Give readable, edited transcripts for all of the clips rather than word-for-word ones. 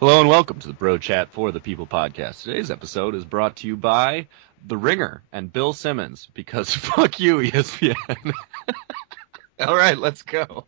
Hello and welcome to the Bro Chat for the People podcast. Today's episode is brought to you by The Ringer and Bill Simmons, because fuck you, ESPN. All right, let's go.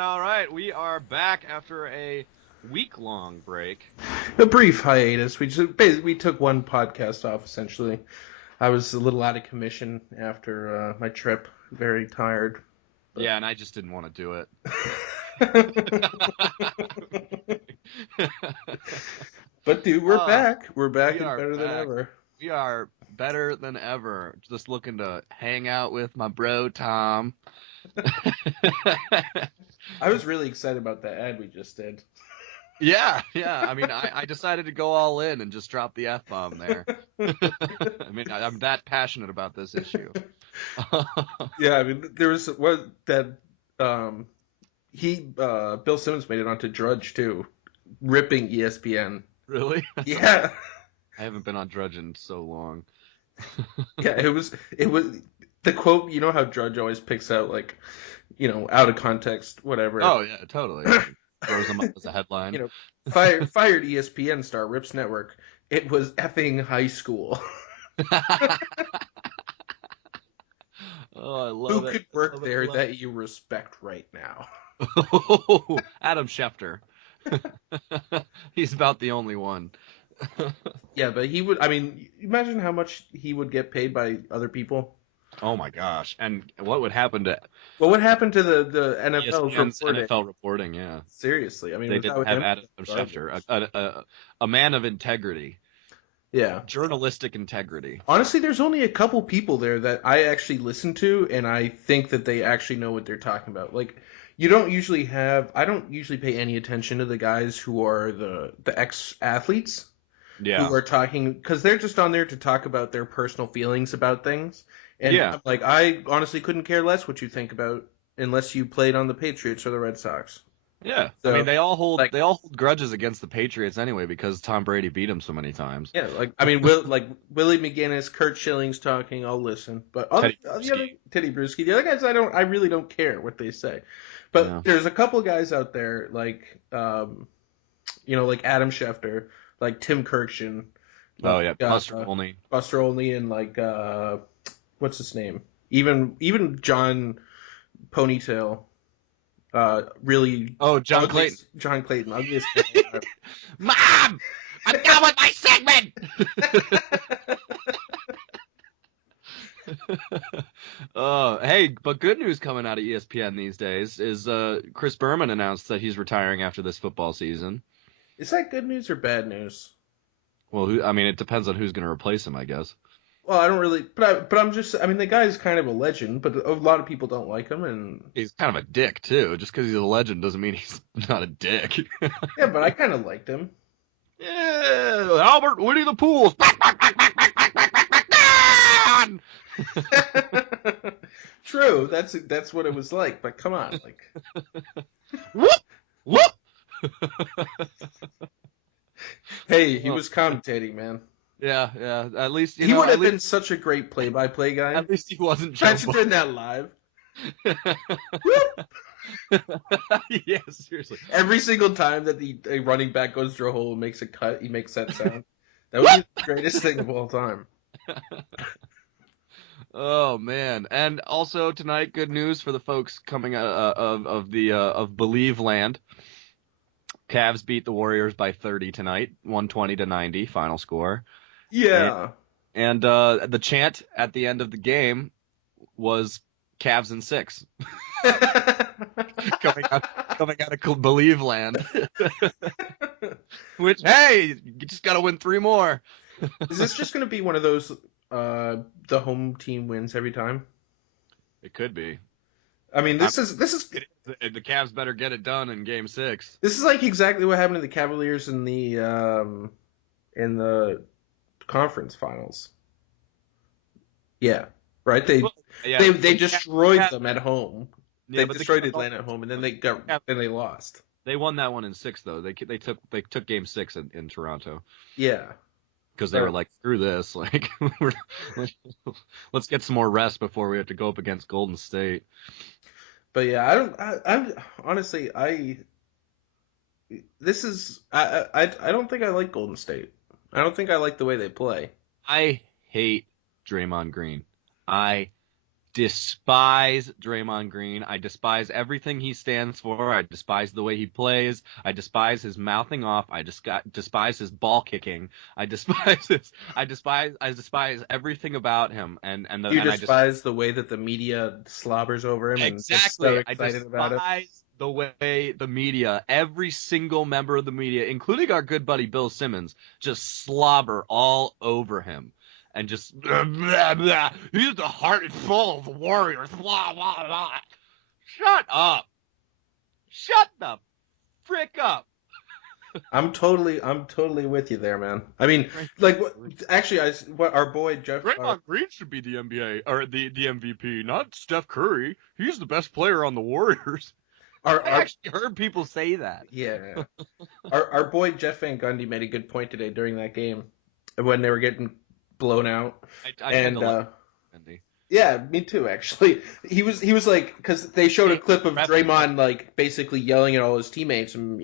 All right. We are back after a week-long break. A brief hiatus. We took one podcast off, essentially. I was a little out of commission after my trip, very tired. But... Yeah, and I just didn't want to do it. But dude, we're back. We're back and better than ever. We are better than ever. Just looking to hang out with my bro, Tom. I was really excited about that ad we just did. Yeah. I mean, I decided to go all in and just drop the F-bomb there. I mean, I'm that passionate about this issue. Yeah, I mean, there was one that Bill Simmons made it onto Drudge too, ripping ESPN. Really? Yeah. I haven't been on Drudge in so long. Yeah, it was the quote. You know how Drudge always picks out, like, out of context, whatever. Oh yeah, totally. Throws them up as a headline. Fired ESPN star rips network. It was effing high school. Oh, I love it. Who could work there that you respect right now? Adam Schefter. He's about the only one. Yeah, but he would. I mean, imagine how much he would get paid by other people. Oh my gosh! And what would happen to the NFL NFL reporting? Yeah, seriously. I mean, they didn't have Adam Schefter, a man of integrity. Yeah, journalistic integrity. Honestly, there's only a couple people there that I actually listen to, and I think that they actually know what they're talking about. Like, I don't usually pay any attention to the guys who are the ex-athletes. Yeah. Who are talking, because they're just on there to talk about their personal feelings about things. And yeah. Like, I honestly couldn't care less what you think about unless you played on the Patriots or the Red Sox. Yeah. So, I mean, they all hold grudges against the Patriots anyway because Tom Brady beat them so many times. Yeah, Willie McGinnis, Kurt Schilling's talking, I'll listen. But Teddy Bruschi, the other guys I really don't care what they say. But there's a couple guys out there like like Adam Schefter, like Tim Kirkshin. Oh yeah, Buster Olney, and like what's his name? Even John Ponytail. Really. Oh, John Clayton. John Clayton. Mom, I'm done with my segment. Hey, but good news coming out of ESPN these days is Chris Berman announced that he's retiring after this football season. Is that good news or bad news? Well, I mean, it depends on who's going to replace him, I guess. Well, I don't really, but I'm just, I mean, the guy's kind of a legend, but a lot of people don't like him, and he's kind of a dick too. Just because he's a legend doesn't mean he's not a dick. Yeah, but I kind of liked him. Yeah, Albert Winnie the Pools. True, that's what it was like. But come on, like, whoop. Hey, he was commentating, man. Yeah. At least he would have been such a great play-by-play guy. At least he wasn't. Imagine doing that live. Yeah, seriously. Every single time that a running back goes through a hole and makes a cut, he makes that sound. That would be the greatest thing of all time. Oh man! And also tonight, good news for the folks coming out of Believe Land. Cavs beat the Warriors by 30 tonight, 120-90 final score. Yeah. And the chant at the end of the game was Cavs in 6. coming out of Believe Land. Which, hey, you just got to win 3 more. Is this just going to be one of those the home team wins every time? It could be. I mean, I, this is the Cavs better get it done in Game 6. this is like exactly what happened to the Cavaliers in the conference finals. Yeah, right. Well, yeah, They but destroyed them at home. yeah, They but destroyed Atlanta at home, and Cavs, then they lost. they won that one in 6 though. They took Game 6 in Toronto Yeah, because they were but like, screw this, like let's get some more rest before we have to go up against Golden State. yeah, I don't. I'm honestly, this is I don't think I like Golden State. I don't think I like the way they play. I hate Draymond Green. I despise Draymond Green. I despise everything he stands for. I despise the way he plays. I despise his mouthing off. I despise his ball kicking. I despise everything about him. You And I just despise the way that the media slobbers over him and is so exactly I excited about it. despise the way the media, every single member of the media, including our good buddy Bill Simmons, just slobber all over him. And just blah, blah, blah. He's the heart and soul of the Warriors. Blah blah blah. Shut up. Shut the frick up. I'm totally with you there, man. I mean, like, actually, what our boy Jeff, Draymond Green should be the NBA or the MVP, not Steph Curry. He's the best player on the Warriors. I our actually heard people say that. yeah, our boy Jeff Van Gundy made a good point today during that game when they were getting blown out, I tend and to like Andy. yeah, me too. Actually, he was like, because they showed a clip of Draymond like basically yelling at all his teammates, and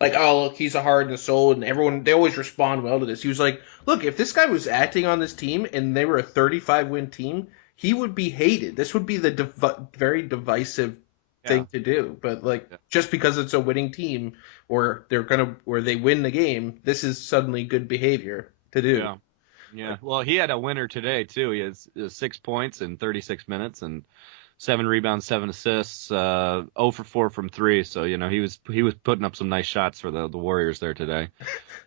like, oh look, he's a heart and soul, and they always respond well to this. He was like, look, if this guy was acting on this team and they were a 35-win team, he would be hated. This would be the very divisive thing to do. But like, just because it's a winning team or they win the game, this is suddenly good behavior to do. Yeah. Yeah. Well, he had a winner today too. He has 6 points in 36 minutes and 7 rebounds, 7 assists, 0 for 4 from 3. So, he was putting up some nice shots for the Warriors there today.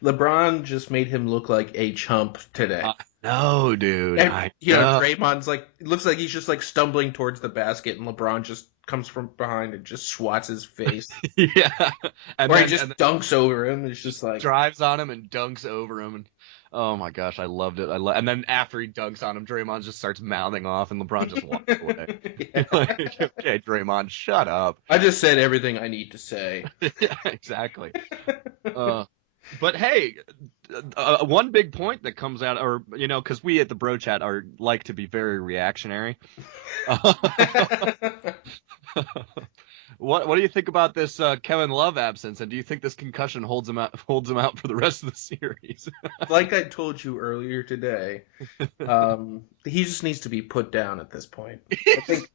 LeBron just made him look like a chump today. No, dude. And, Draymond's like, it looks like he's just like stumbling towards the basket, and LeBron just comes from behind and just swats his face. Yeah. Or he just dunks over him. It's just like drives on him and dunks over him. And oh my gosh, I loved it. And then after he dunks on him, Draymond just starts mouthing off, and LeBron just walks away. Like, okay, Draymond, shut up. I just said everything I need to say. Yeah, exactly. But hey, one big point that comes out, or because we at the Bro Chat like to be very reactionary. What do you think about this Kevin Love absence, and do you think this concussion holds him out for the rest of the series? Like I told you earlier today, he just needs to be put down at this point. I think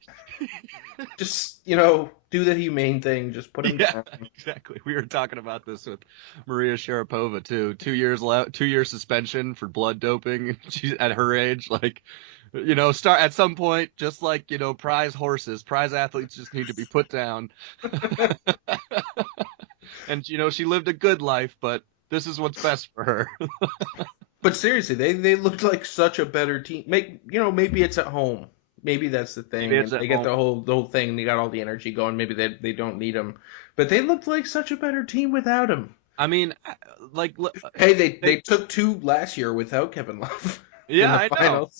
just do the humane thing, just put him down. Exactly. We were talking about this with Maria Sharapova too. 2 years 2-year suspension for blood doping. She's at her age, like. Start at some point, just like, prize athletes just need to be put down. And, she lived a good life, but this is what's best for her. But seriously, they looked like such a better team. Maybe it's at home. Maybe that's the thing. They get the whole thing, and they got all the energy going. Maybe they don't need him. But they looked like such a better team without him. I mean, like... Hey, they took 2 last year without Kevin Love. Yeah, I know.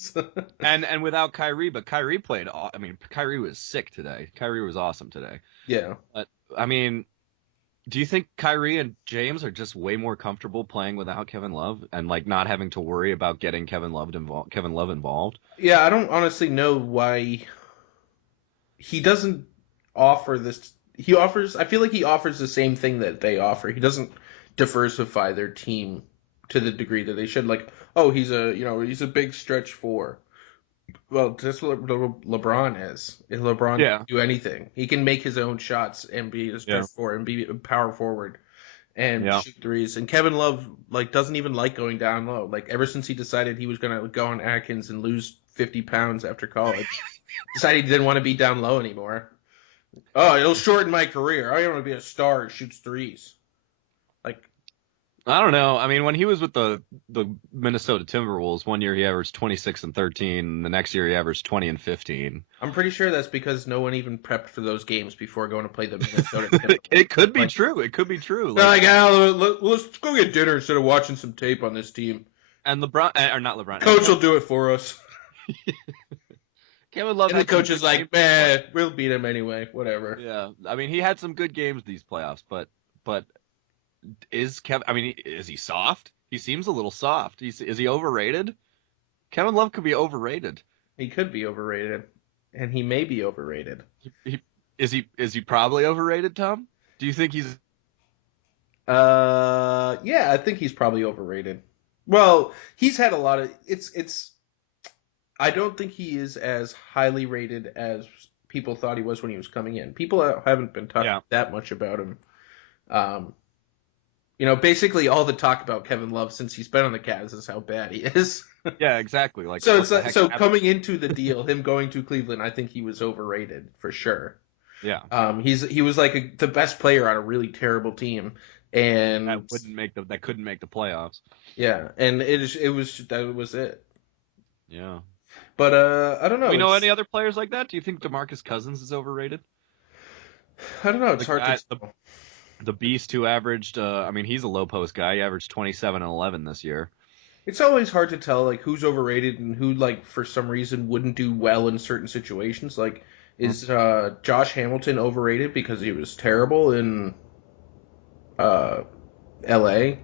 and without Kyrie, but Kyrie played. I mean, Kyrie was sick today. Kyrie was awesome today. Yeah. I mean, do you think Kyrie and James are just way more comfortable playing without Kevin Love and like not having to worry about getting Kevin Love involved? Yeah, I don't honestly know why he doesn't offer this. I feel like he offers the same thing that they offer. He doesn't diversify their team to the degree that they should. Like, oh, he's a big stretch 4. Well, that's what LeBron is. If LeBron can do anything, he can make his own shots and be a stretch 4 and be a power forward and shoot threes. And Kevin Love doesn't even like going down low. Like, ever since he decided he was gonna go on Atkins and lose 50 pounds after college, decided he didn't want to be down low anymore. Oh, it'll shorten my career. I want to be a star who shoots threes. Like, I don't know. I mean, when he was with the Minnesota Timberwolves, one year he averaged 26 and 13. The next year he averaged 20 and 15. I'm pretty sure that's because no one even prepped for those games before going to play the Minnesota Timberwolves. It could be Like, true. It could be true. they're like, let's go get dinner instead of watching some tape on this team. And LeBron, or not LeBron. Coach will do it for us. Kevin Love. And the coach is like, man, we'll beat him anyway. Whatever. Yeah, I mean, he had some good games these playoffs, but is Kevin? I mean, is he soft? He seems a little soft. Is he overrated? Kevin Love could be overrated. He could be overrated, and he may be overrated. Is he probably overrated, Tom? Do you think he's? Yeah, I think he's probably overrated. Well, he's had a lot of it's. I don't think he is as highly rated as people thought he was when he was coming in. People haven't been talking that much about him. Basically all the talk about Kevin Love since he's been on the Cavs is how bad he is. Yeah, exactly. Like so coming into the deal, him going to Cleveland, I think he was overrated for sure. Yeah. He was like the best player on a really terrible team, and that couldn't make the playoffs. Yeah, and that was it. Yeah. But I don't know. Do you know any other players like that? Do you think DeMarcus Cousins is overrated? I don't know. It's hard to tell. The beast who averaged, I mean, he's a low post guy. He averaged 27 and 11 this year. It's always hard to tell, like, who's overrated and who, like, for some reason wouldn't do well in certain situations. Like, is Josh Hamilton overrated because he was terrible in L.A.?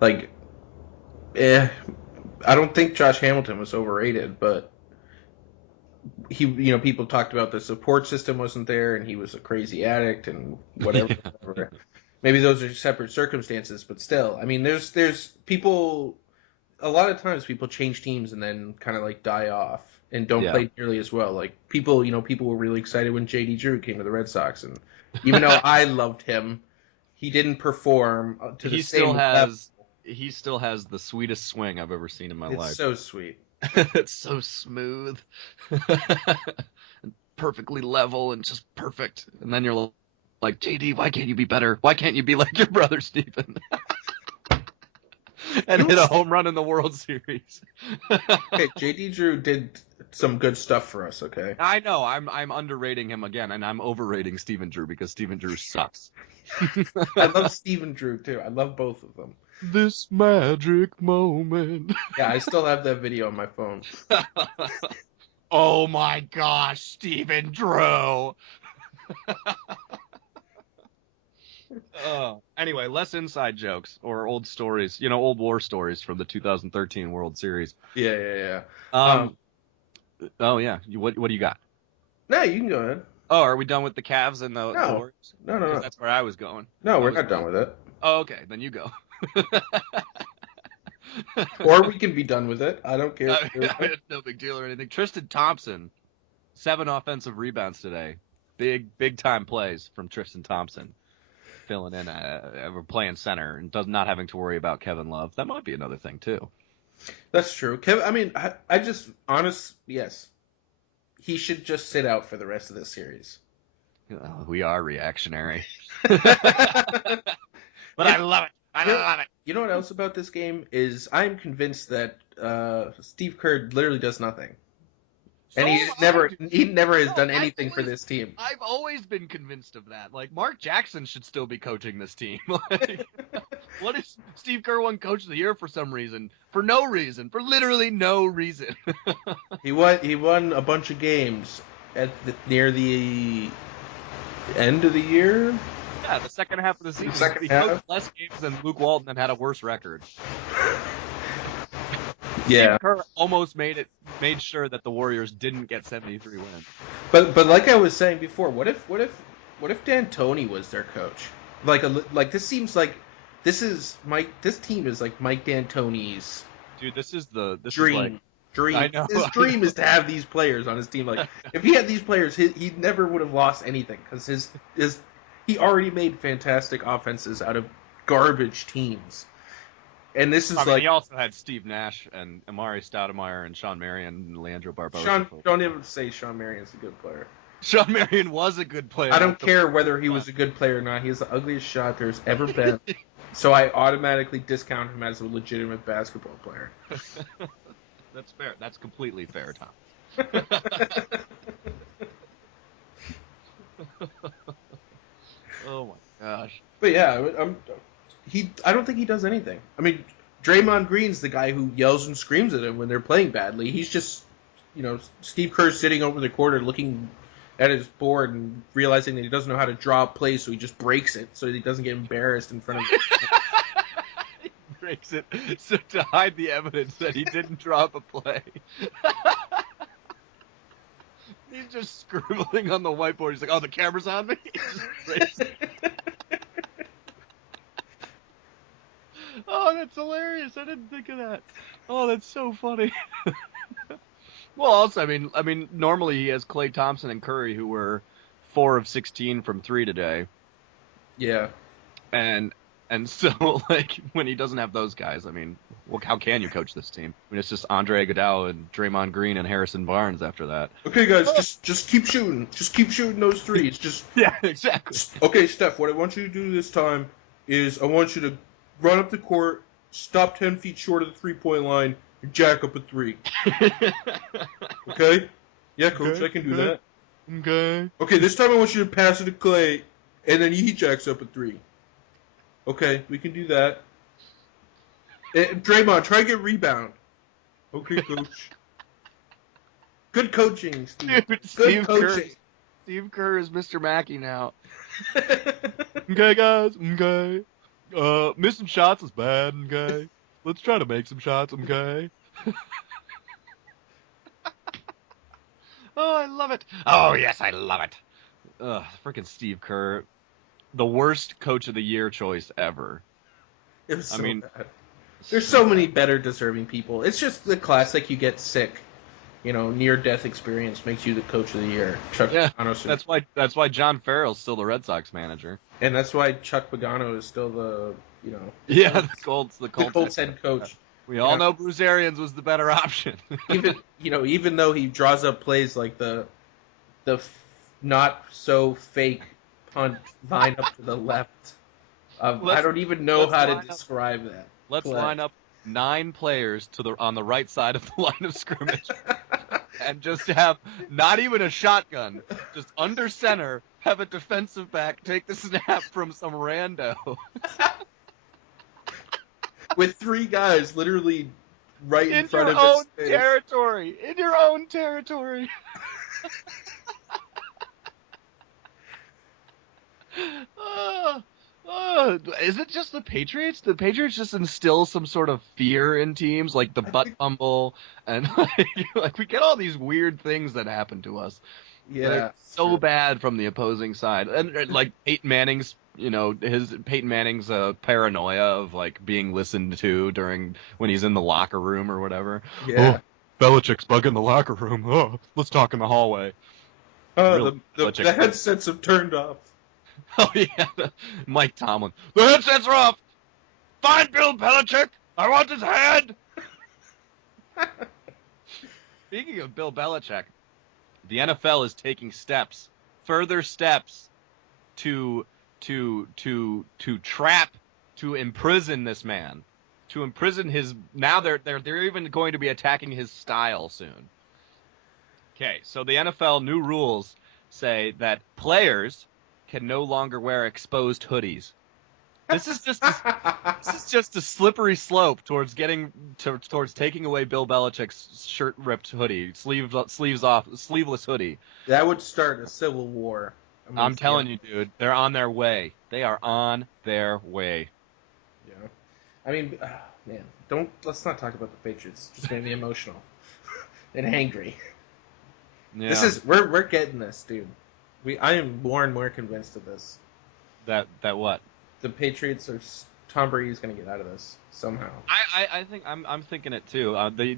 Like, I don't think Josh Hamilton was overrated, but people talked about the support system wasn't there and he was a crazy addict and whatever. Whatever. Maybe those are separate circumstances, but still, I mean, there's people. A lot of times, people change teams and then kind of like die off and don't play nearly as well. Like people were really excited when JD Drew came to the Red Sox, and even though I loved him, he didn't perform to the same level. He still has the sweetest swing I've ever seen in my life. It's so sweet. It's so smooth, perfectly level, and just perfect. And then you're like, JD, why can't you be better? Why can't you be like your brother Stephen? And hit a home run in the World Series. Okay, JD Drew did some good stuff for us. Okay, I know. I'm underrating him again, and I'm overrating Stephen Drew because Stephen Drew sucks. I love Stephen Drew too. I love both of them. This magic moment. Yeah, I still have that video on my phone. Oh my gosh, Stephen Drew. Anyway, less inside jokes or old stories, old war stories from the 2013 World Series. Yeah. Oh yeah, what do you got? No, you can go ahead. Oh, are we done with the Cavs and the Warriors? No. That's where I was going. No, we're not done with it. Oh, okay, then you go. Or we can be done with it. I don't care. No big deal or anything. Tristan Thompson, 7 offensive rebounds today. Big time plays from Tristan Thompson. Filling in, playing center and not having to worry about Kevin Love. That might be another thing too. That's true. I just yes, he should just sit out for the rest of this series. We are reactionary, but I love it. I love it. You know what else about this game is I'm convinced that Steve Kerr literally does nothing. And he never has done anything for this team. I've always been convinced of that. Like, Mark Jackson should still be coaching this team. What if Steve Kerr won Coach of the Year for some reason? For no reason. For literally no reason. He won a bunch of games near the end of the year. Yeah, the second half of the season. He coached less games than Luke Walton and had a worse record. Yeah. Steve Kerr almost made sure that the Warriors didn't get 73 wins. But like I was saying before, what if D'Antoni was their coach? Like this seems like this team is like Mike D'Antoni's dream. I know. His dream is to have these players on his team. Like if he had these players, he never would have lost anything because he already made fantastic offenses out of garbage teams. And this is he also had Steve Nash and Amari Stoudemire and Sean Marion and Leandro Barbosa. Don't even say Sean Marion's a good player. Sean Marion was a good player. I don't care whether he was a good player or not. He has the ugliest shot there's ever been. So I automatically discount him as a legitimate basketball player. That's fair. That's completely fair, Tom. Oh my gosh. But yeah, I don't think he does anything. I mean, Draymond Green's the guy who yells and screams at him when they're playing badly. He's just, Steve Kerr's sitting over the corner looking at his board and realizing that he doesn't know how to draw up plays, so he just breaks it so he doesn't get embarrassed in front of He breaks it so to hide the evidence that he didn't draw up a play. He's just scribbling on the whiteboard. He's like, "Oh, the camera's on me." He just breaks it. Oh, that's hilarious! I didn't think of that. Oh, that's so funny. Well, also, I mean, normally he has Klay Thompson and Curry, who were 4 of 16 from 3 today. Yeah. And so, like, when he doesn't have those guys, I mean, well, how can you coach this team? I mean, it's just Andre Iguodala and Draymond Green and Harrison Barnes after that. Okay, guys, just keep shooting. Just keep shooting those threes. Just yeah, exactly. Okay, Steph, what I want you to do this time is I want you to run up the court, stop 10 feet short of the three-point line, and jack up a three. Okay? Yeah, Coach, I can do that. Okay. Okay, this time I want you to pass it to Klay, and then he jacks up a three. Okay, we can do that. And Draymond, try to get rebound. Okay, Coach. Good coaching, Steve. Dude, Good coaching. Steve Kerr is Mr. Mackey now. Okay, guys. Okay. Missing shots is bad. Okay. Let's try to make some shots. Okay. Oh, I love it. Oh, yes, I love it. Freaking Steve Kerr. The worst coach of the year choice ever. It was so bad. There's so many better deserving people. It's just the classic you get sick. Near-death experience makes you the coach of the year. Chuck Pagano. That's why John Farrell's still the Red Sox manager. And that's why Chuck Pagano is still the the Colts head coach. We all know Bruce Arians was the better option. even though he draws up plays like the not so fake punt vine up to the left. I don't even know how to describe that. Let's line up 9 players on the right side of the line of scrimmage, and just have not even a shotgun, just under center, have a defensive back take the snap from some rando. With 3 guys literally right in front of his face. In your own territory. Is it just the Patriots? The Patriots just instill some sort of fear in teams, like the butt fumble, and like we get all these weird things that happen to us. Yeah, so bad from the opposing side, and like Peyton Manning's paranoia of like being listened to during when he's in the locker room or whatever. Yeah, Belichick's bugging the locker room. Oh, let's talk in the hallway. The headsets have turned off. Oh, yeah. Mike Tomlin. The headsets are off! Find Bill Belichick! I want his hand! Speaking of Bill Belichick, the NFL is taking further steps to imprison this man. To imprison his... Now they're even going to be attacking his style soon. Okay, so the NFL new rules say that players can no longer wear exposed hoodies. This is just a slippery slope towards taking away Bill Belichick's shirt ripped hoodie, sleeveless hoodie. That would start a civil war. I'm telling you, dude, they're on their way. They are on their way. Yeah, I mean, man, let's not talk about the Patriots. It's just made me emotional and angry. Yeah. We're getting this, dude. I am more and more convinced of this. That what? The Patriots Tom Brady's going to get out of this somehow. I think I'm thinking it too. The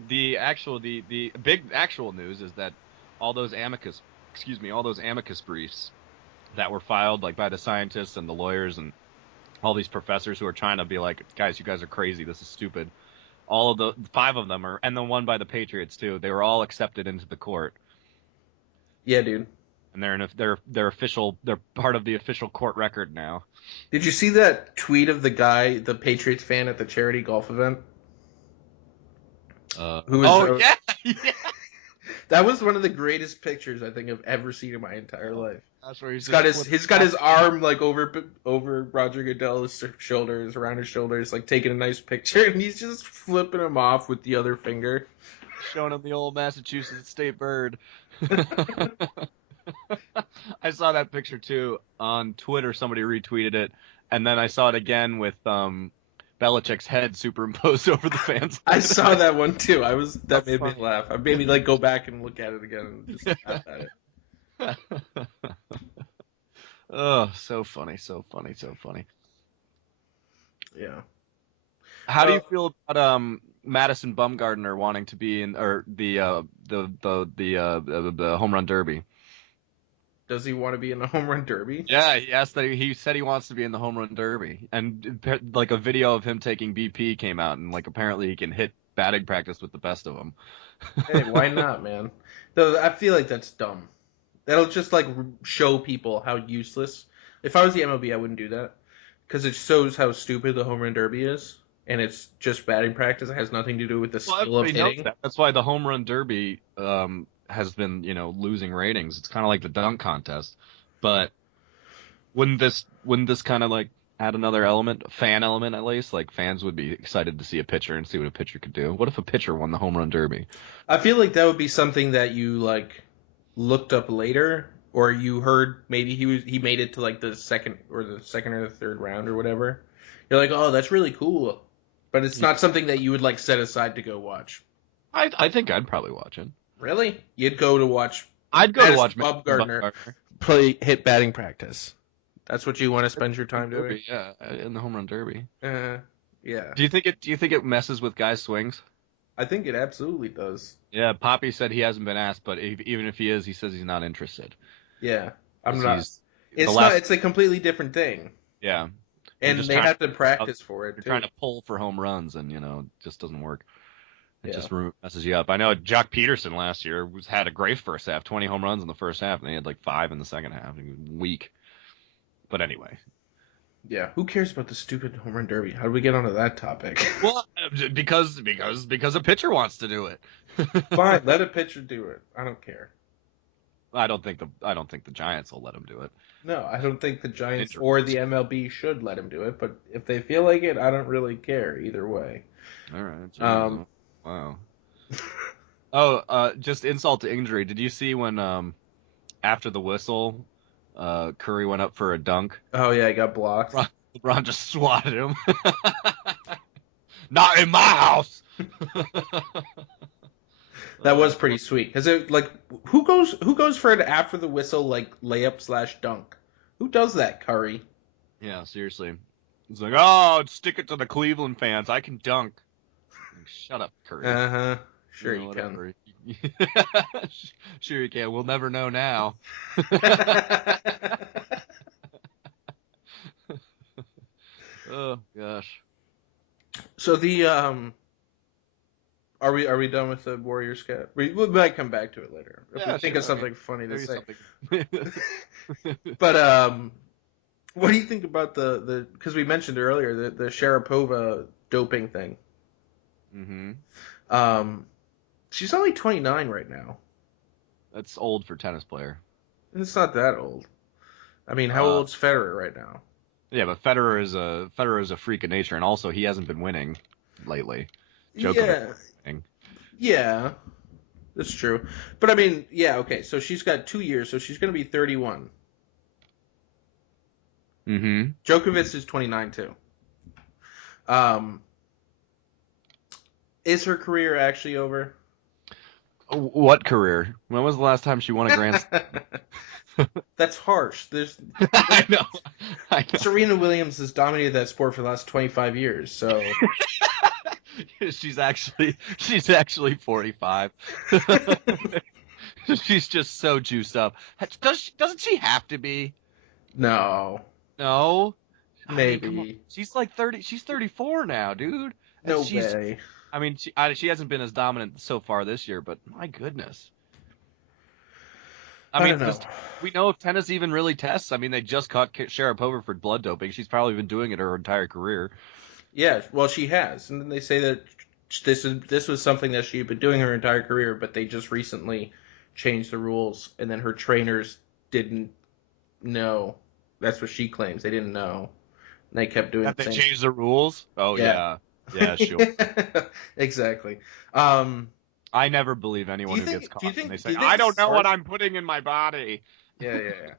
big actual news is that all those amicus briefs that were filed like by the scientists and the lawyers and all these professors who are trying to be like, guys, you guys are crazy. This is stupid. All of the 5 of them and the one by the Patriots too. They were all accepted into the court. Yeah, dude. and they're official. They're part of the official court record now. Did you see that tweet of the guy, the Patriots fan at the charity golf event? Who was? Yeah, yeah. That was one of the greatest pictures I think I've ever seen in my entire life. That's where he's got his arm like over Roger Goodell's shoulders, around his shoulders, like taking a nice picture, and he's just flipping him off with the other finger, showing him the old Massachusetts state bird. I saw that picture too on Twitter. Somebody retweeted it, and then I saw it again with Belichick's head superimposed over the fans. I saw that one too. That made me laugh. I made me like go back and look at it again and just laugh at it. Oh, so funny, so funny, so funny. Yeah. How do you feel about Madison Bumgarner wanting to be in the home run derby? Does he want to be in the home run derby? Yeah, he said he wants to be in the home run derby, and like a video of him taking BP came out, and like apparently he can hit batting practice with the best of them. Hey, why not, man? Though I feel like that's dumb. That'll just like show people how useless. If I was the MLB, I wouldn't do that because it shows how stupid the home run derby is, and it's just batting practice. It has nothing to do with the skill of hitting. That's why the home run derby has been losing ratings. It's kind of like the dunk contest, but wouldn't this kind of like add another element, a fan element at least? Like fans would be excited to see a pitcher and see what a pitcher could do. What if a pitcher won the home run derby? I feel like that would be something that you like looked up later, or you heard maybe he made it to like the second or the third round or whatever. You're like, oh, that's really cool, but it's not something that you would like set aside to go watch. I think I'd probably watch it. Really? You'd go to watch? I'd go to watch Bumgarner hit batting practice. That's what you want to spend your time doing? Yeah, in the home run derby. Yeah. Do you think it messes with guys' swings? I think it absolutely does. Yeah, Poppy said he hasn't been asked, but even if he is, he says he's not interested. Yeah, I'm not. It's a completely different thing. Yeah. And they have to practice for it. You're trying to pull for home runs, and it just doesn't work. It just messes you up. I know Jock Peterson last year had a great first half, 20 home runs in the first half, and he had like 5 in the second half. He was weak. But anyway. Yeah, who cares about the stupid home run derby? How do we get onto that topic? Well, because a pitcher wants to do it. Fine, let a pitcher do it. I don't care. I don't think the Giants will let him do it. No, I don't think the Giants or the MLB should let him do it. But if they feel like it, I don't really care either way. All right. Wow. Just insult to injury. Did you see when after the whistle? Curry went up for a dunk. Oh yeah, he got blocked. LeBron just swatted him. Not in my house. That was pretty sweet. Cause it like who goes for an after the whistle like layup / dunk? Who does that, Curry? Yeah, seriously. It's like, oh, stick it to the Cleveland fans. I can dunk. Shut up, Curry. Sure you can. Sure you can. We'll never know now. Oh gosh. So the are we done with the Warriors cat? We might come back to it later if we think of something funny to say. But what do you think about the because we mentioned earlier the Sharapova doping thing? Mm-hmm. She's only 29 right now. That's old for a tennis player. It's not that old. I mean, how old's Federer right now? Yeah, but Federer is a freak of nature, and also he hasn't been winning lately. Djokovic winning. Yeah, that's true. But I mean, yeah, okay. So she's got 2 years, so she's going to be 31. Mm-hmm. Djokovic is 29 too. Is her career actually over? What career? When was the last time she won a Grand Slam? That's harsh. I know. Serena Williams has dominated that sport for the last 25 years, so she's actually 45. She's just so juiced up. Doesn't she have to be? No. Maybe. I mean, she's like 30. She's 34 now, dude. No way. I mean, she hasn't been as dominant so far this year, but my goodness. I I mean, don't know. we know if tennis even really tests. I mean, they just caught Sharapova for blood doping. She's probably been doing it her entire career. Yeah, well, she has, and then they say that this was something that she had been doing her entire career, but they just recently changed the rules, and then her trainers didn't know. That's what she claims. They didn't know. And they kept doing That the they same. changed the rules? Oh Yeah. yeah, yeah, sure. Exactly. Um, I never believe do anyone you who gets think? Do you caught when they think? Do say, you think "I this don't is know what harsh? I'm putting in my body," Yeah, yeah, yeah.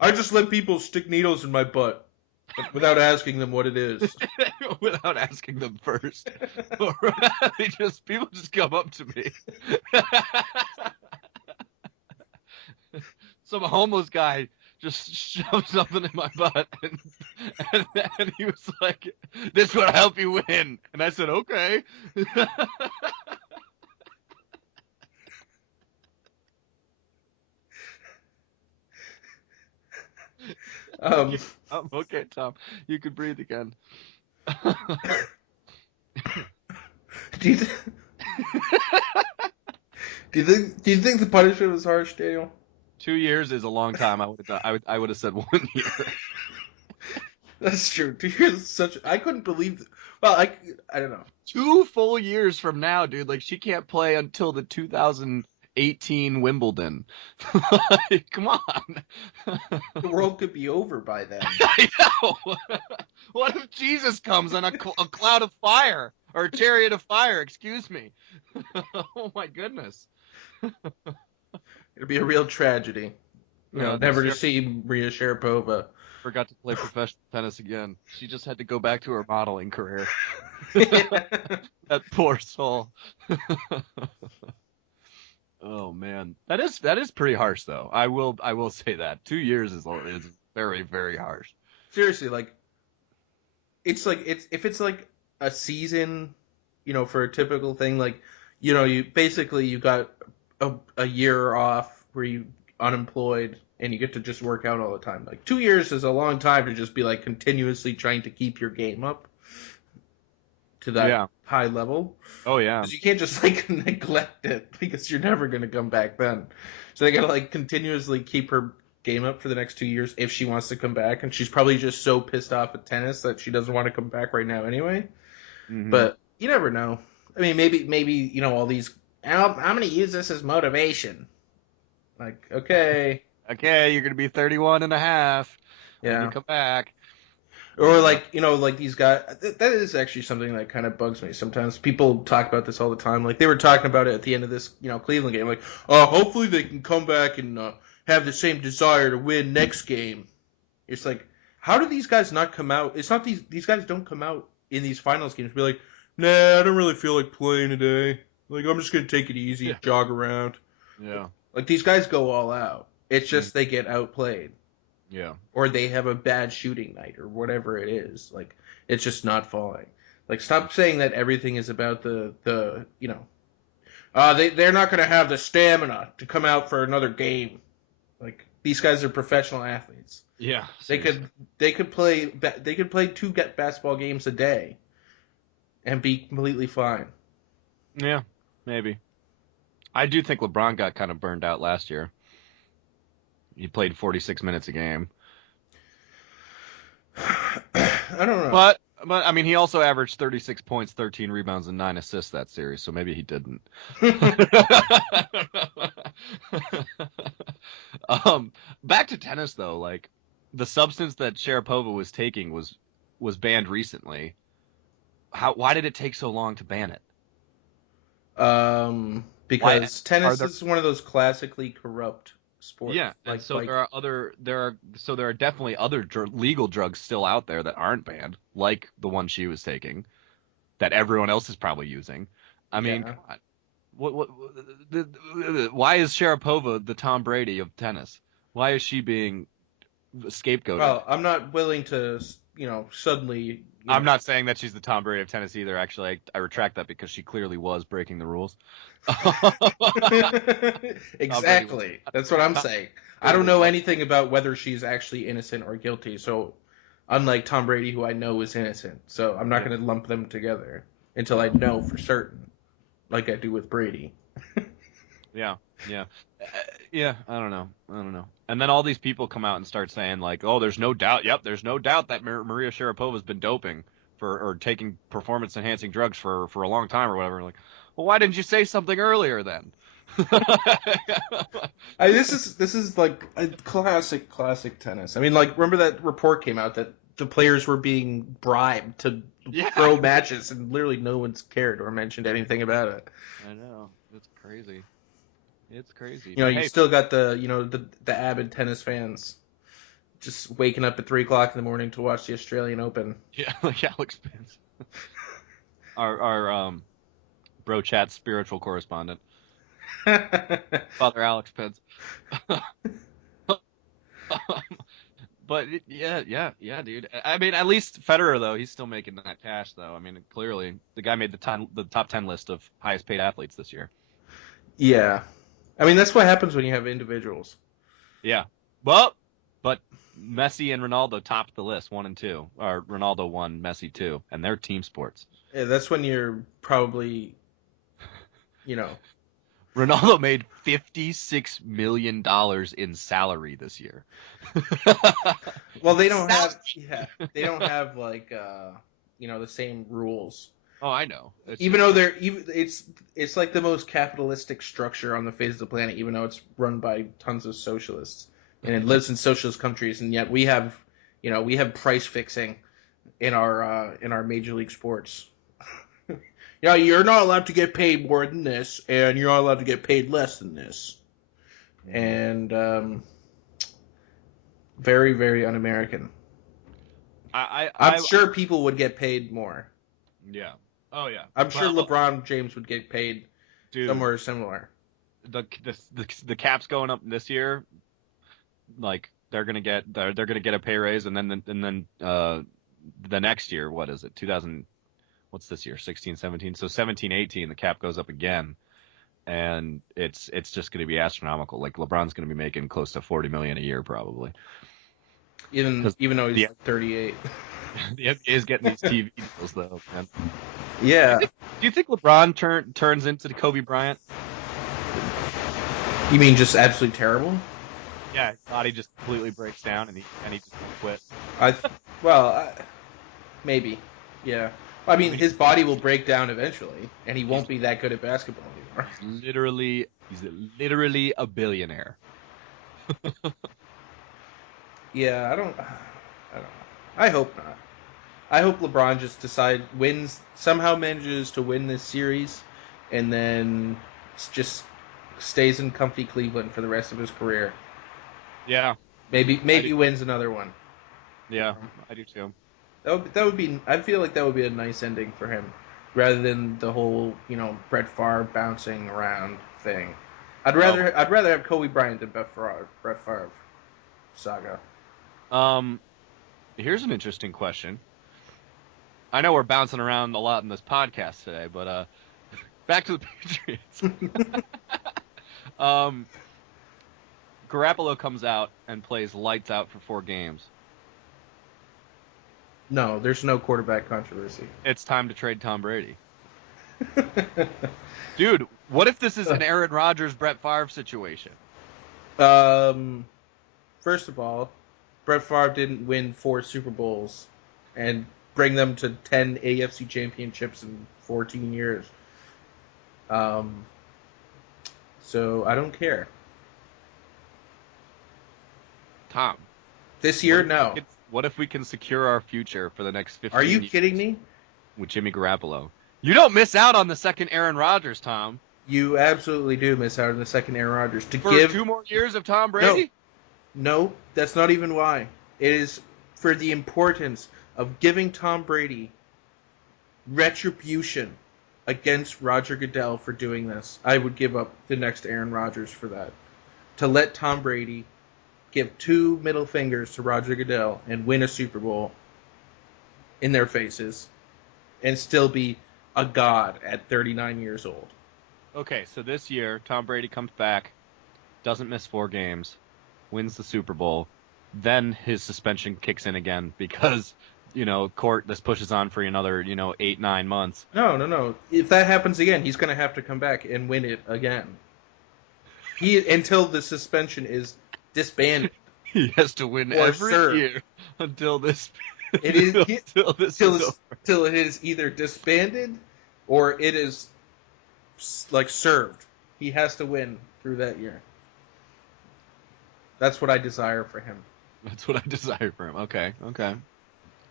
I just let people stick needles in my butt, but without asking them what it is. without asking them first. People just come up to me. Some homeless guy just shoved something in my butt, and he was like, "This will help you win," and I said, "Okay." Um, Okay, okay, Tom, you can breathe again. do you th- do you think the punishment was harsh, Daniel? 2 years is a long time. I would have said 1 year. That's true. 2 years is such. I couldn't believe. Well, I don't know. 2 full years from now, dude. Like she can't play until the 2018 Wimbledon. Like, come on. The world could be over by then. I know. What if Jesus comes on a cloud of fire or a chariot of fire? Excuse me. Oh my goodness. It'd be a real tragedy. Never to Sarah see Maria Sharapova. forgot to play professional tennis again. She just had to go back to her modeling career. That poor soul. Oh man, that is pretty harsh though. I will say that 2 years is very very harsh. Seriously, it's if it's like a season, for a typical thing, like you basically you got a year off where you unemployed and you get to just work out all the time. Like 2 years is a long time to just be like continuously trying to keep your game up to that Yeah. high level. Oh yeah. Because you can't just like neglect it because you're never gonna come back then. So they gotta like continuously keep her game up for the next 2 years if she wants to come back, and she's probably just so pissed off at tennis that she doesn't want to come back right now anyway. Hmm. But you never know. I mean, maybe all these. I'm gonna use this as motivation. Like, okay, Okay, you're gonna be 31 and a half when you yeah. come back. Or Yeah. like like these guys. That is actually something that kind of bugs me sometimes. People talk about this all the time. Like they were talking about it at the end of this Cleveland game. Like, hopefully they can come back and have the same desire to win next game. It's like, how do these guys not come out? It's not these guys don't come out in these finals games. Be like, nah, I don't really feel like playing today. Like I'm just gonna take it easy, Yeah. jog around. Yeah. Like these guys go all out. It's Mm. just they get outplayed Yeah. or they have a bad shooting night or whatever it is. Like it's just not falling. Like stop saying that everything is about they're not gonna have the stamina to come out for another game. Like these guys are professional athletes. Yeah. They Seriously. could they could play two basketball games a day and be completely fine. Yeah. Maybe. I do think LeBron got kind of burned out last year. He played 46 minutes a game. I don't know. But I mean, he also averaged 36 points, 13 rebounds, and 9 assists that series. So maybe he didn't. Back to tennis though. Like the substance that Sharapova was taking was banned recently. Why did it take so long to ban it? Why Because are tennis there? is one of those classically corrupt sports, Yeah, and like so there are definitely other legal drugs still out there that aren't banned, like the one she was taking, that everyone else is probably using. I mean, yeah. come on. Why is Sharapova the Tom Brady of tennis? Why is she being scapegoated? Well, I'm not willing to, suddenly, I'm not saying that she's the Tom Brady of tennis either. Actually, I retract that because she clearly was breaking the rules. Tom Brady was exactly. That's what I'm Tom saying. I don't clearly know was. anything about whether she's actually innocent or guilty. So, unlike Tom Brady, who I know is innocent, so I'm not Yeah, going to lump them together until I know for certain, like I do with Brady. yeah, yeah. Yeah, I don't know. And then all these people come out and start saying like, "Oh, there's no doubt. Yep, there's no doubt that Maria Sharapova's been doping or taking performance enhancing drugs for a long time or whatever." Like, well, why didn't you say something earlier then? This is like a classic tennis. I mean, like, remember that report came out that the players were being bribed to Yeah, throw matches, and literally no one's cared or mentioned anything about it. I know. It's crazy. It's crazy. You know, But you hey, still got the avid tennis fans just waking up at 3 o'clock in the morning to watch the Australian Open. yeah, like Alex Pence, our bro chat spiritual correspondent, Father Alex Pence. But yeah, dude. I mean, at least Federer though, he's still making that cash though. I mean, clearly the guy made the top 10 list of highest paid athletes this year. Yeah, I mean that's what happens when you have individuals. Yeah. Well, but Messi and Ronaldo topped the list, 1 and 2. Or Ronaldo 1, Messi 2, and they're team sports. Yeah, that's when you're probably, you know. Ronaldo made $56 million in salary this year. Well, they don't have like the same rules. Oh, I know. Even though it's like the most capitalistic structure on the face of the planet, even though it's run by tons of socialists and it lives in socialist countries, and yet we have price fixing in our major league sports. Yeah, you're not allowed to get paid more than this, and you're not allowed to get paid less than this. And very, very un-American. I'm sure people would get paid more. Yeah. Oh yeah. I'm sure LeBron James would get paid somewhere similar. The cap's going up this year. Like they're gonna get a pay raise, and then the next year, what is it? 2000. What's this year? 16, 17. So 17, 18, the cap goes up again, and it's just going to be astronomical. Like LeBron's going to be making close to $40 million a year probably. Even though he's 38. The NBA is getting these TV deals though, man. Yeah. Do you think LeBron turns into the Kobe Bryant? You mean just absolutely terrible? Yeah, his body just completely breaks down and he just quits. Maybe. Yeah. I mean, his body will break down eventually, and he won't be that good at basketball anymore. He's literally a billionaire. Yeah, I don't know. I hope not. I hope LeBron just somehow manages to win this series, and then just stays in comfy Cleveland for the rest of his career. Yeah. Maybe wins another one. Yeah, I do too. That would be. I feel like that would be a nice ending for him, rather than the whole Brett Favre bouncing around thing. I'd rather have Kobe Bryant than Brett Favre saga. Here's an interesting question. I know we're bouncing around a lot in this podcast today, but back to the Patriots. Garoppolo comes out and plays lights out for 4 games. No, there's no quarterback controversy. It's time to trade Tom Brady. Dude, what if this is an Aaron Rodgers, Brett Favre situation? First of all, Brett Favre didn't win 4 Super Bowls and bring them to 10 AFC championships in 14 years. So I don't care. Tom. This year, no. What if we can secure our future for the next 15 years? Are you years kidding me? With Jimmy Garoppolo. You don't miss out on the second Aaron Rodgers, Tom. You absolutely do miss out on the second Aaron Rodgers. For 2 more years of Tom Brady? No, that's not even why. It is for the importance of giving Tom Brady retribution against Roger Goodell for doing this. I would give up the next Aaron Rodgers for that. To let Tom Brady give 2 middle fingers to Roger Goodell and win a Super Bowl in their faces and still be a god at 39 years old. Okay, so this year, Tom Brady comes back, doesn't miss 4 games, wins the Super Bowl, then his suspension kicks in again because, this pushes on for another, 8-9 months. No. If that happens again, he's going to have to come back and win it again. Until the suspension is disbanded. He has to win every year until this. It is until this is over. Till it is either disbanded or it is served. He has to win through that year. That's what I desire for him. That's what I desire for him. Okay.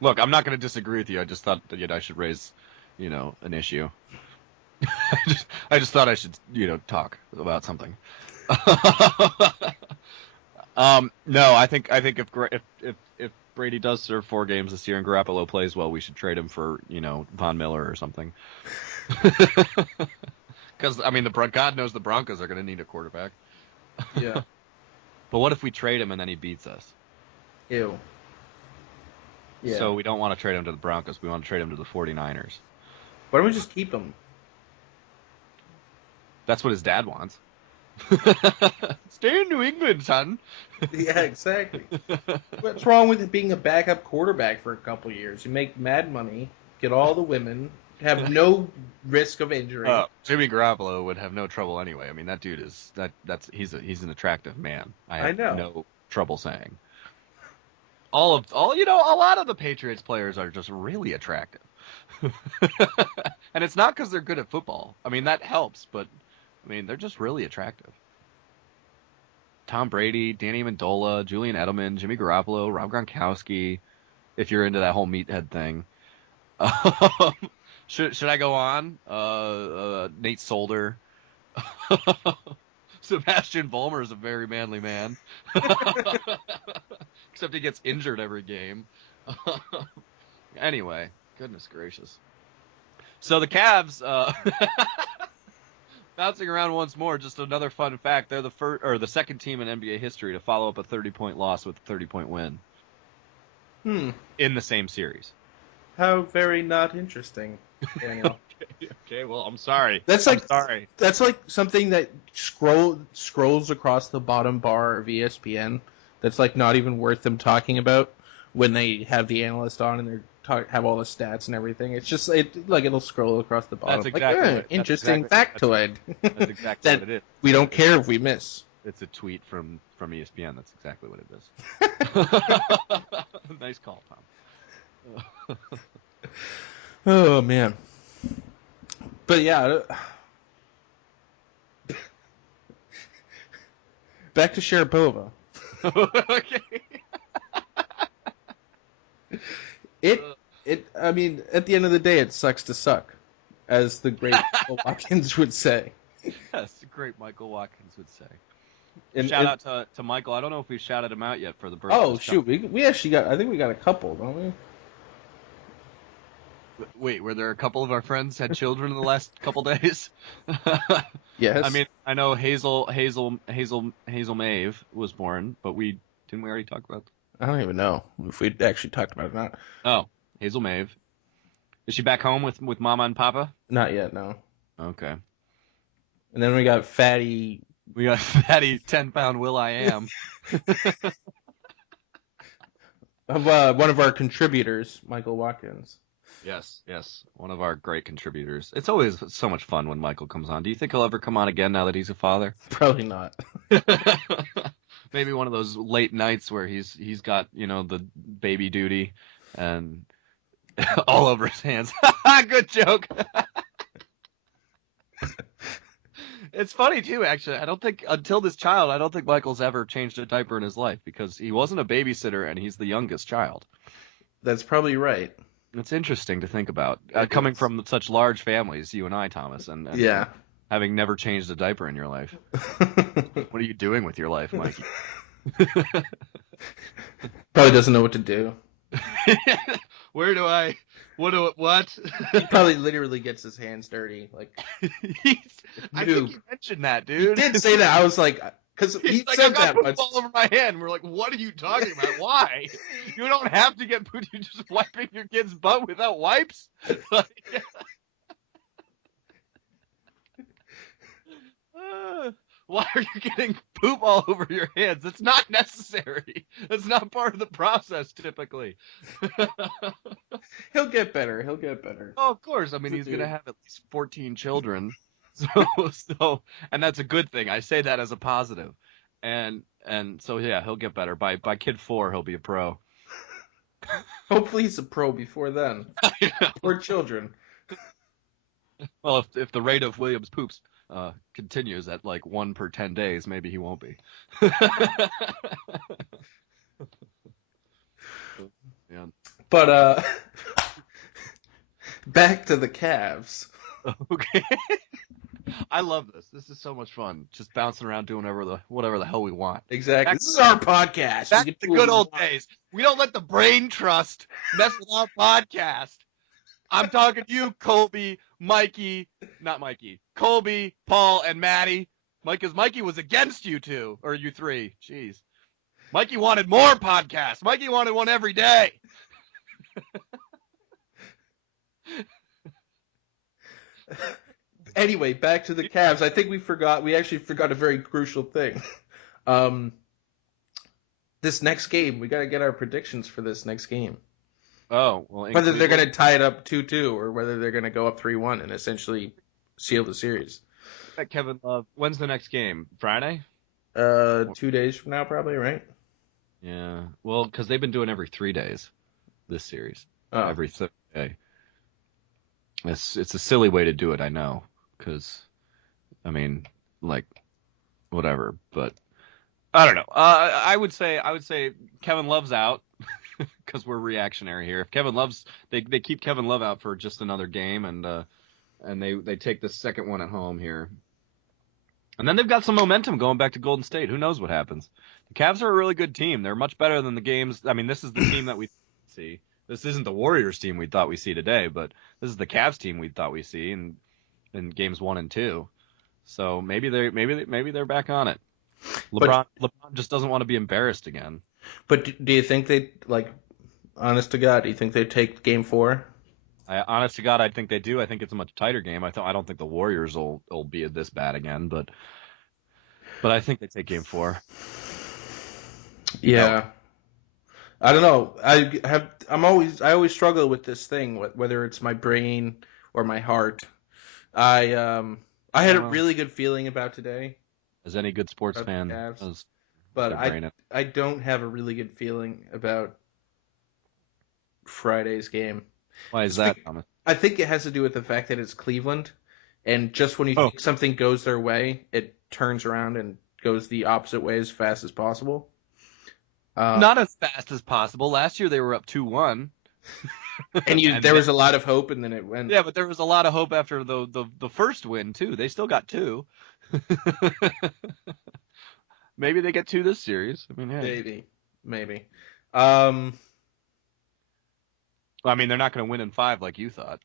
Look, I'm not going to disagree with you. I just thought that I should raise, an issue. I just thought I should, talk about something. No, I think if Brady does serve 4 games this year and Garoppolo plays well, we should trade him for, Von Miller or something. Because God knows the Broncos are going to need a quarterback. Yeah. But what if we trade him and then he beats us? Ew. Yeah. So we don't want to trade him to the Broncos. We want to trade him to the 49ers. Why don't we just keep him? That's what his dad wants. Stay in New England, son. Yeah, exactly. What's wrong with it being a backup quarterback for a couple years? You make mad money, get all the women, have no risk of injury. Jimmy Garoppolo would have no trouble anyway. I mean, that dude is he's an attractive man. I know. No trouble saying. A lot of the Patriots players are just really attractive. And it's not because they're good at football. I mean, that helps, but they're just really attractive. Tom Brady, Danny Amendola, Julian Edelman, Jimmy Garoppolo, Rob Gronkowski, if you're into that whole meathead thing. Should I go on? Nate Solder. Sebastian Vollmer is a very manly man. Except he gets injured every game. Anyway, goodness gracious. So the Cavs, bouncing around once more, just another fun fact. They're the second team in NBA history to follow up a 30-point loss with a 30-point win. In the same series. How very not interesting, Daniel. Okay, well, I'm sorry. That's like something that scrolls across the bottom bar of ESPN. That's like not even worth them talking about when they have the analyst on and they're have all the stats and everything. It's just it'll scroll across the bottom. That's exactly interesting factoid. That's exactly what it is. We don't care if we miss. It's a tweet from ESPN. That's exactly what it is. Nice call, Tom. Oh man. But yeah, back to Sharapova. Okay. I mean, at the end of the day, it sucks to suck, as the great Michael Watkins would say. Yes, the great Michael Watkins would say. And shout out to Michael. I don't know if we've shouted him out yet for the birthday. Oh, shoot. We actually got, I think we got a couple, don't we? Wait, were there a couple of our friends had children in the last couple days? Yes. I mean, I know Hazel Maeve was born, but didn't we already talk about that? I don't even know if we actually talked about it or not. Oh, Hazel Maeve. Is she back home with Mama and Papa? Not yet, no. Okay. And then we got Fatty 10-pound Will.I.Am. One of our contributors, Michael Watkins. Yes, one of our great contributors. It's always so much fun when Michael comes on. Do you think he'll ever come on again now that he's a father? Probably not. Maybe one of those late nights where he's got, the baby duty and all over his hands. Good joke. It's funny too, actually. I don't think Michael's ever changed a diaper in his life because he wasn't a babysitter and he's the youngest child. That's probably right. It's interesting to think about, coming from such large families, you and I, Thomas, and yeah, having never changed a diaper in your life. What are you doing with your life, Mikey? Probably doesn't know what to do. What? He probably literally gets his hands dirty. Like, I think you mentioned that, dude. He did say that. I was like, because he said that. I got all over my hand. We're like, what are you talking about? Why? You don't have to get poop. You're just wiping your kid's butt without wipes. Why are you getting poop all over your hands? It's not necessary. It's not part of the process typically. He'll get better. Oh, of course. I mean, he's going to have at least 14 children. So, and that's a good thing. I say that as a positive. And so yeah, he'll get better. By kid 4, he'll be a pro. Hopefully he's a pro before then. Poor children. Well, if the rate of Williams poops continues at like 1 per 10 days, maybe he won't be. Yeah. But back to the Cavs. Okay. I love this. This is so much fun. Just bouncing around doing whatever the hell we want. Exactly. This is our podcast. Back to the good old days. We don't let the brain trust mess with our podcast. I'm talking to you, Colby, Colby, Paul, and Maddie. Because Mikey was against you two, or you three. Jeez. Mikey wanted more podcasts. Mikey wanted one every day. Anyway, back to the Cavs. I think we actually forgot a very crucial thing. This next game, we got to get our predictions for this next game. Oh, well. Whether they're going to tie it up 2-2 or whether they're going to go up 3-1 and essentially seal the series. Kevin Love. When's the next game? Friday? 2 days from now, probably, right? Yeah. Well, because they've been doing every 3 days this series. Oh. Every Thursday. It's a silly way to do it, I know. Because, I mean, like, whatever. But I don't know. I would say Kevin Love's out because we're reactionary here. If Kevin Love's, they keep Kevin Love out for just another game, and they take the second one at home here. And then they've got some momentum going back to Golden State. Who knows what happens? The Cavs are a really good team. They're much better than the games. I mean, this is the team that we see. This isn't the Warriors team we thought we see today, but this is the Cavs team we thought we see in games 1 and 2. So maybe they're back on it. LeBron just doesn't want to be embarrassed again. But do you think they, like, honest to God, do you think they take game 4? Honest to God, I think they do. I think it's a much tighter game. I don't think the Warriors will be this bad again, but I think they take game 4. Yeah. No. I don't know. I always struggle with this thing, whether it's my brain or my heart. I had a really good feeling about today. As any good sports fan does. But I don't have a really good feeling about Friday's game. Why is that, Thomas? I think it has to do with the fact that it's Cleveland, and just when you think something goes their way, it turns around and goes the opposite way as fast as possible. Not as fast as possible. Last year they were up 2-1. And there was a lot of hope, and then it went. Yeah, but there was a lot of hope after the first win too. They still got 2. Maybe they get 2 this series. I mean, hey. Maybe. I mean, they're not going to win in 5 like you thought.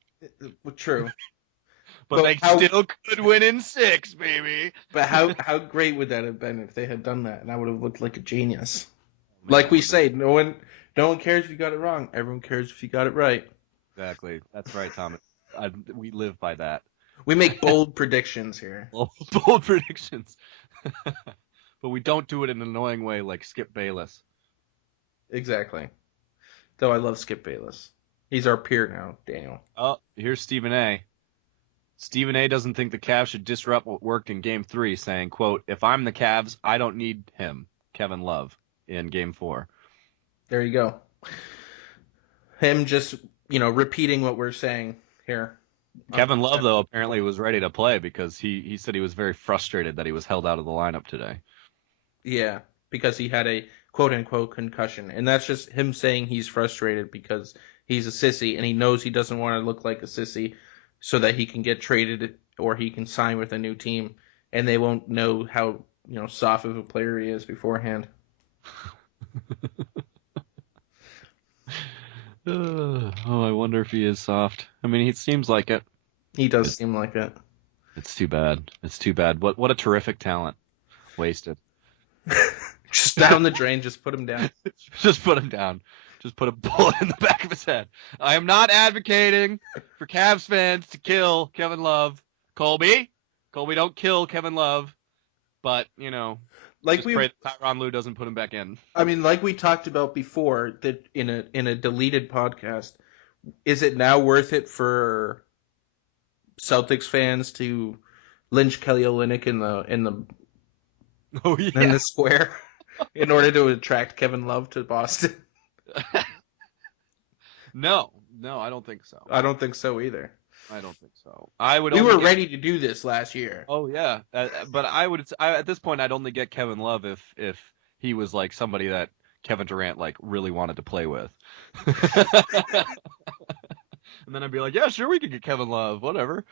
True. but they still could win in 6, baby. But how great would that have been if they had done that? And I would have looked like a genius. Like we say, no one cares if you got it wrong. Everyone cares if you got it right. Exactly. That's right, Thomas. We live by that. We make bold predictions here. Bold predictions. But we don't do it in an annoying way like Skip Bayless. Exactly. Though I love Skip Bayless. He's our peer now, Daniel. Oh, here's Stephen A. Stephen A. doesn't think the Cavs should disrupt what worked in Game 3, saying, quote, "If I'm the Cavs, I don't need him, Kevin Love, in Game 4. There you go. Him just, repeating what we're saying here. Kevin Love, though, apparently was ready to play because he said he was very frustrated that he was held out of the lineup today. Yeah, because he had a quote-unquote concussion. And that's just him saying he's frustrated because he's a sissy and he knows he doesn't want to look like a sissy so that he can get traded or he can sign with a new team. And they won't know how, soft of a player he is beforehand. I wonder if he is soft. I mean, he seems like it. He does seem like it. It's too bad. What a terrific talent. Wasted. Just down the drain. Just put him down. Just put him down. Just put a bullet in the back of his head. I am not advocating for Cavs fans to kill Kevin Love. Colby, don't kill Kevin Love. But, just pray that Tyronn Lue doesn't put him back in. I mean, like we talked about before, that in a deleted podcast, is it now worth it for Celtics fans to lynch Kelly Olynyk in the Oh in yeah. the square in order to attract Kevin Love to Boston? No, I don't think so. I don't think so either. I don't think so. I would We only were get. ready to do this last year. Oh yeah, but at this point I'd only get Kevin Love if he was like somebody that Kevin Durant like really wanted to play with. And then I'd be like, yeah, sure, we could get Kevin Love, whatever.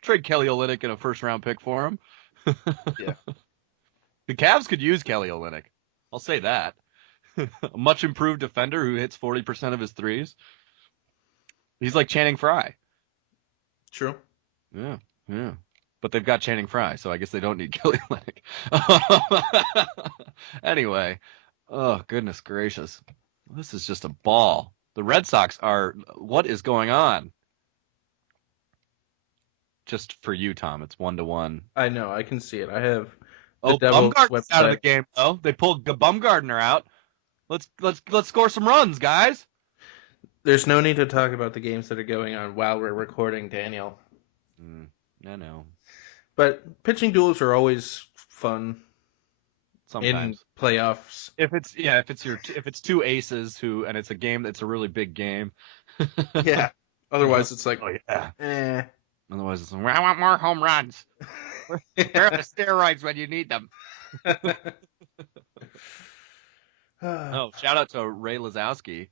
Trade Kelly Olynyk and a first round pick for him. Yeah. The Cavs could use Kelly Olynyk. I'll say that. A much improved defender who hits 40% of his threes. He's like Channing Frye. True. Yeah, yeah. But they've got Channing Frye, so I guess they don't need Kelly Olynyk. Anyway, oh goodness gracious, this is just a ball. The Red Sox are. What is going on? Just for you, Tom. It's 1-1. I know. I can see it. I have the Oh, Devils Bumgarner's out of the website. game though. They pulled Bumgarner out. Let's score some runs, guys. There's no need to talk about the games that are going on while we're recording, Daniel. I know. But pitching duels are always fun Sometimes in playoffs. if it's two aces and it's a game that's a really big game. Yeah. Otherwise, it's like, Oh yeah. eh. Otherwise, it's I want more home runs. Where are the steroids when you need them? Oh, shout out to Ray Lazowski.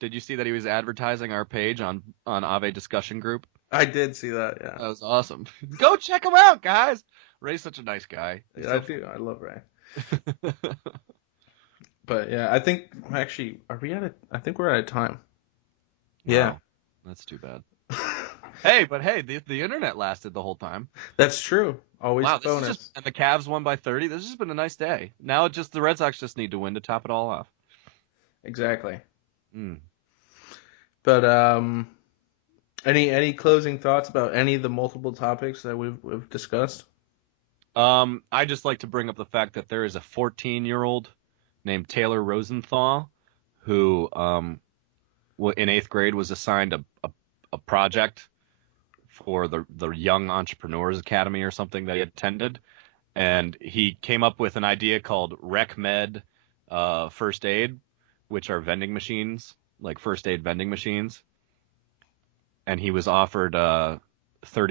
Did you see that he was advertising our page on Ave Discussion Group? I did see that, yeah. That was awesome. Go check him out, guys. Ray's such a nice guy. Yeah, I do. I love Ray. But yeah, I think actually, are we at it? I think we're out of time. Yeah. Wow, that's too bad. Hey, the internet lasted the whole time. That's true. Always Wow, bonus. and the Cavs won by 30. This has just been a nice day. Now the Red Sox just need to win to top it all off. Exactly. Mm. But any closing thoughts about any of the multiple topics that we've discussed? I just like to bring up the fact that there is a 14-year-old named Taylor Rosenthal who in 8th grade was assigned a project for the Young Entrepreneurs Academy or something that he attended, and he came up with an idea called RecMed First Aid, which are vending machines, like first aid vending machines, and he was offered $30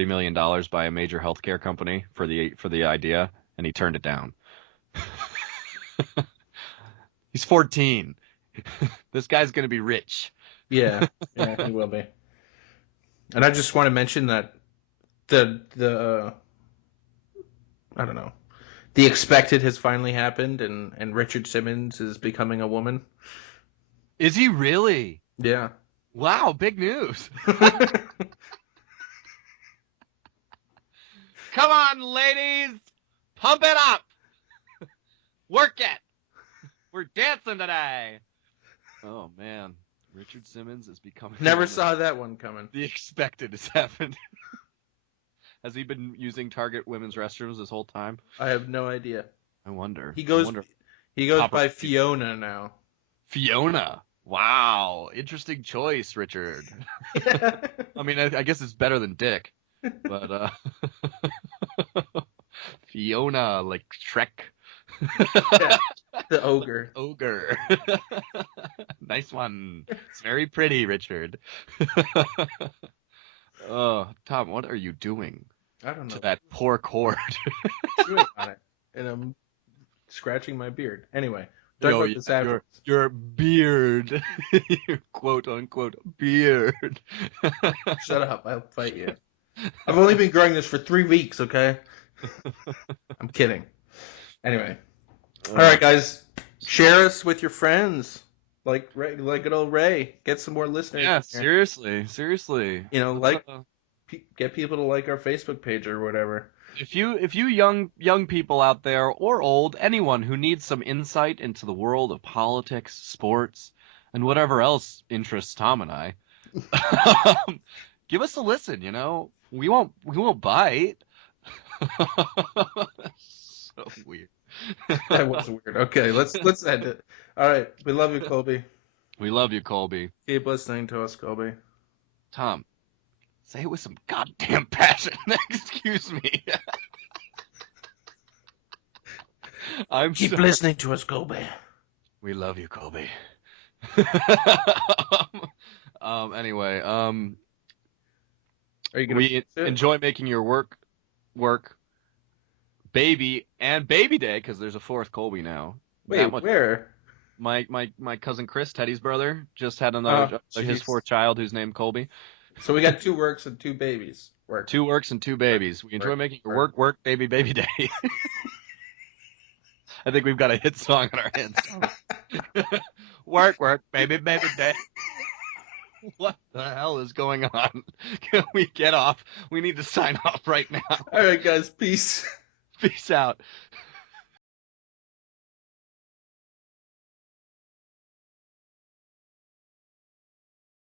million by a major healthcare company for the idea, and he turned it down. He's 14. This guy's gonna be rich. Yeah, he will be. And I just want to mention that the I don't know, the expected has finally happened, and Richard Simmons is becoming a woman. Is he really? Yeah. Wow, big news. Come on, ladies. Pump it up. Work it. We're dancing today. Oh, man. Richard Simmons is becoming... Never saw that one coming. The expected has happened. Has he been using Target women's restrooms this whole time? I have no idea. I wonder. He goes by Fiona now. Fiona. Wow. Interesting choice, Richard. I mean, I guess it's better than Dick. But Fiona, like Shrek. Yeah, the ogre. Ogre. Nice one. It's very pretty, Richard. Oh, Tom, what are you doing? I don't know. To that poor cord. Chewing on it, and I'm scratching my beard. Anyway, talk about this after. Your beard. Your quote unquote beard. Shut up! I'll fight you. I've only been growing this for 3 weeks. Okay. I'm kidding. Anyway, all right, guys, share us with your friends. Like good old Ray, get some more listeners. Yeah, seriously. You know, get people to like our Facebook page or whatever. If you young people out there or old, anyone who needs some insight into the world of politics, sports, and whatever else interests Tom and I, give us a listen. You know, we won't bite. So weird. That was weird. Okay, let's end it. All right, we love you, Colby. We love you, Colby. Keep listening to us, Colby. Tom, Say it with some goddamn passion. Excuse me. Keep listening to us, Kobe. We love you, Kobe. Anyway, are you gonna we enjoy making your work, baby, and baby day because there's a fourth Colby now. Wait, where? My cousin Chris, Teddy's brother, just had another his fourth child who's named Colby. So we got 2 works and 2 babies. 2 works and 2 babies. We enjoy making your work, baby, baby day. I think we've got a hit song on our hands. Work, baby, baby day. What the hell is going on? Can we get off? We need to sign off right now. All right, guys. Peace. Peace out.